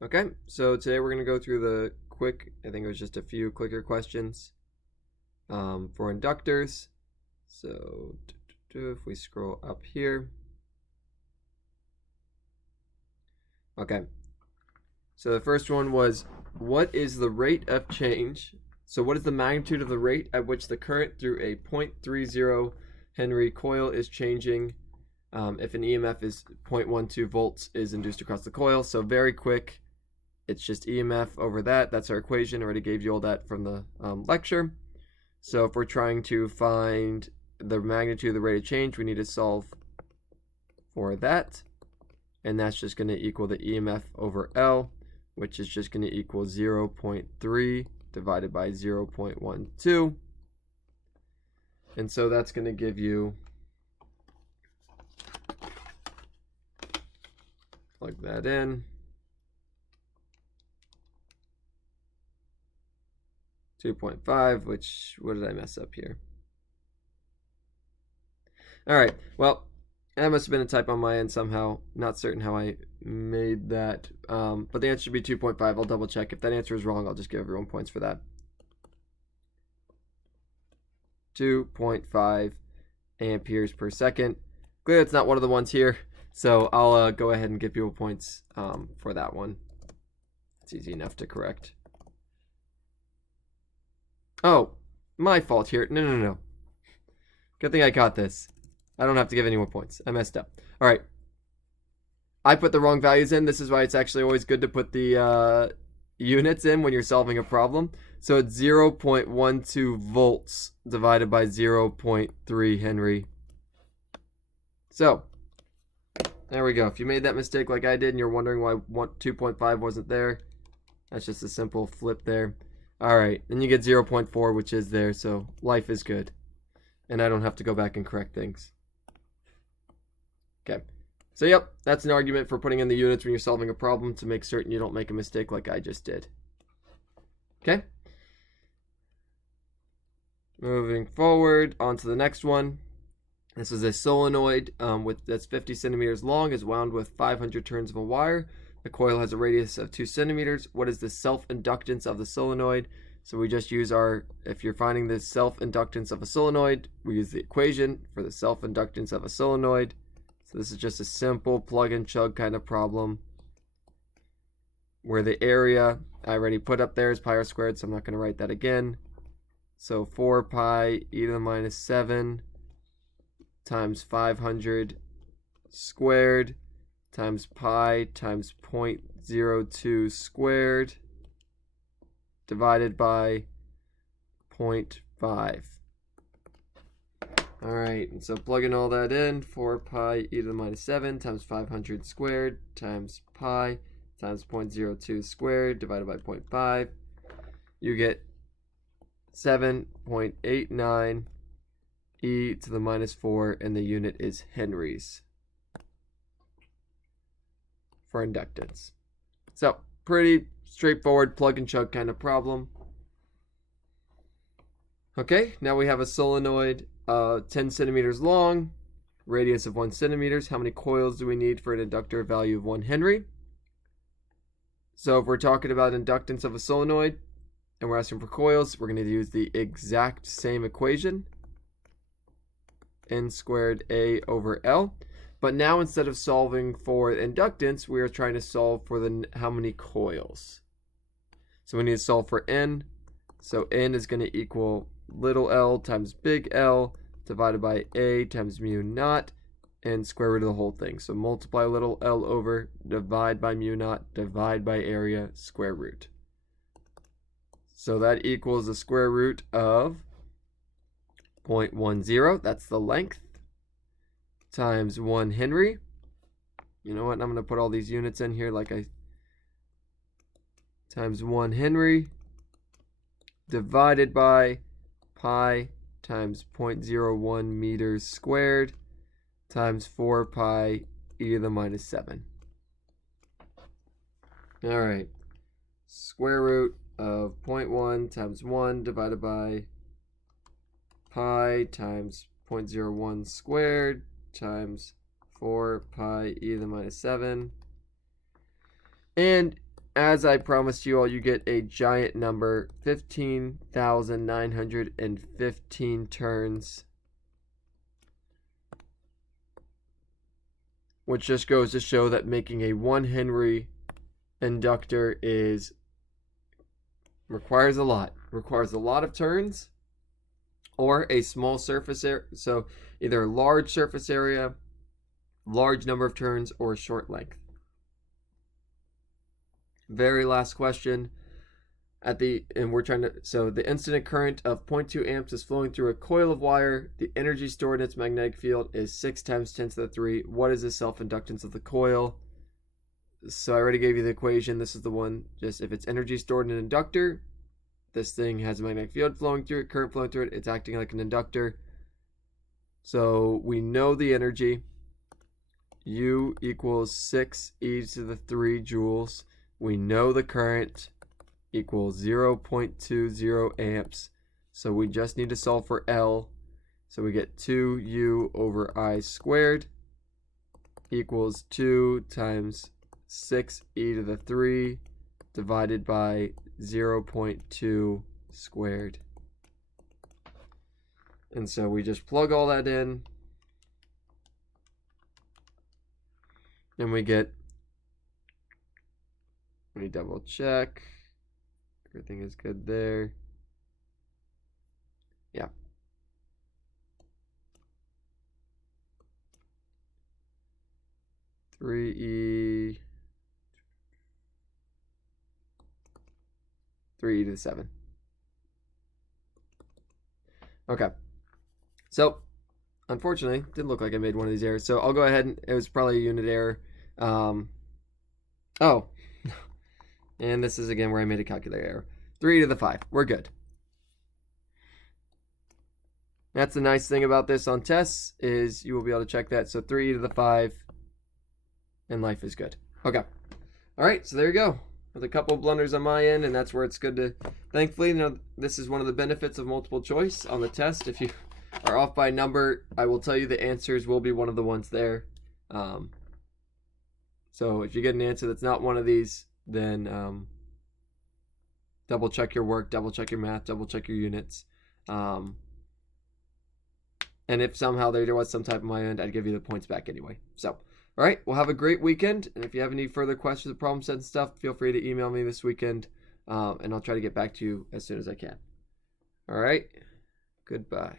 Okay, so today we're going to go through the quick, I think it was just a few clicker questions for inductors. So if we scroll up here. Okay, so the first one was, what is the rate of change? So what is the magnitude of the rate at which the current through a 0.30 Henry coil is changing if an EMF is 0.12 volts is induced across the coil? So very quick. It's just EMF over that. That's our equation. I already gave you all that from the lecture. So if we're trying to find the magnitude of the rate of change, we need to solve for that. And that's just going to equal the EMF over L, which is just going to equal 0.3 divided by 0.12. And so that's going to give you, plug that in, 2.5, which, what did I mess up here? All right, well, that must have been a type on my end somehow. Not certain how I made that, but the answer should be 2.5. I'll double check. If that answer is wrong, I'll just give everyone points for that. 2.5 amperes per second. Clearly, it's not one of the ones here, so I'll go ahead and give people points for that one. It's easy enough to correct. Oh, my fault here. No. Good thing I caught this. I don't have to give any more points. I messed up. All right. I put the wrong values in. This is why it's actually always good to put the units in when you're solving a problem. So it's 0.12 volts divided by 0.3 Henry. So there we go. If you made that mistake like I did and you're wondering why 2.5 wasn't there, that's just a simple flip there. All right, then you get 0.4, which is there, so life is good. And I don't have to go back and correct things. Okay, so yep, that's an argument for putting in the units when you're solving a problem to make certain you don't make a mistake like I just did. Okay? Moving forward, on to the next one. This is a solenoid that's 50 centimeters long, is wound with 500 turns of a wire. The coil has a radius of 2 centimeters. What is the self-inductance of the solenoid? So we just use if you're finding the self-inductance of a solenoid, we use the equation for the self-inductance of a solenoid. So this is just a simple plug and chug kind of problem where the area I already put up there is pi r squared, so I'm not going to write that again. So 4 pi e to the minus 7 times 500 squared times pi times 0.02 squared divided by 0.5. All right, and so plugging all that in, 4 pi e to the minus 7 times 500 squared times pi times 0.02 squared divided by 0.5, you get 7.89 e to the minus 4, and the unit is henries for inductance. So pretty straightforward plug and chug kind of problem. Okay, now we have a solenoid 10 centimeters long, radius of 1 centimeter. How many coils do we need for an inductor value of 1 Henry? So if we're talking about inductance of a solenoid and we're asking for coils, we're going to use the exact same equation, N squared A over L. But now instead of solving for inductance, we are trying to solve for how many coils. So we need to solve for N. So N is going to equal little l times big L divided by A times mu naught and square root of the whole thing. So multiply little l over, divide by mu naught, divide by area, square root. So that equals the square root of 0.10, that's the length, times 1 Henry. You know what, I'm going to put all these units in here times 1 Henry divided by pi times 0.01 meters squared times 4 pi e to the minus 7. All right, square root of 0.1 times 1 divided by pi times 0.01 squared times 4 pi e to the minus 7. And as I promised you all, you get a giant number, 15,915 turns. Which just goes to show that making a 1 Henry inductor requires a lot. Requires a lot of turns or a small surface area. So either a large surface area, large number of turns, or a short length. Very last question. The incident current of 0.2 amps is flowing through a coil of wire. The energy stored in its magnetic field is 6 times 10 to the 3. What is the self-inductance of the coil? So I already gave you the equation. This is the one. Just if it's energy stored in an inductor, this thing has a magnetic field flowing through it, current flowing through it. It's acting like an inductor. So we know the energy. U equals 6e to the 3 joules. We know the current equals 0.20 amps. So we just need to solve for L. So we get 2u over I squared equals 2 times 6e to the 3 divided by 0.2 squared. And so we just plug all that in. And we get, let me double check. Everything is good there. Yeah. Three to the 7. Okay. So, unfortunately, didn't look like I made one of these errors. So I'll go ahead and it was probably a unit error. Oh. And this is again where I made a calculator error. 3 to the 5. We're good. That's the nice thing about this on tests is you will be able to check that. So 3 to the 5 and life is good. Okay. All right. So there you go. With a couple of blunders on my end, and that's where it's good to, thankfully, this is one of the benefits of multiple choice on the test. If you are off by a number, I will tell you the answers will be one of the ones there. So if you get an answer that's not one of these, then double check your work, double check your math, double check your units. And if somehow there was some type of my end, I'd give you the points back anyway. So, all right, well, have a great weekend. And if you have any further questions or problem sets and stuff, feel free to email me this weekend. And I'll try to get back to you as soon as I can. All right, goodbye.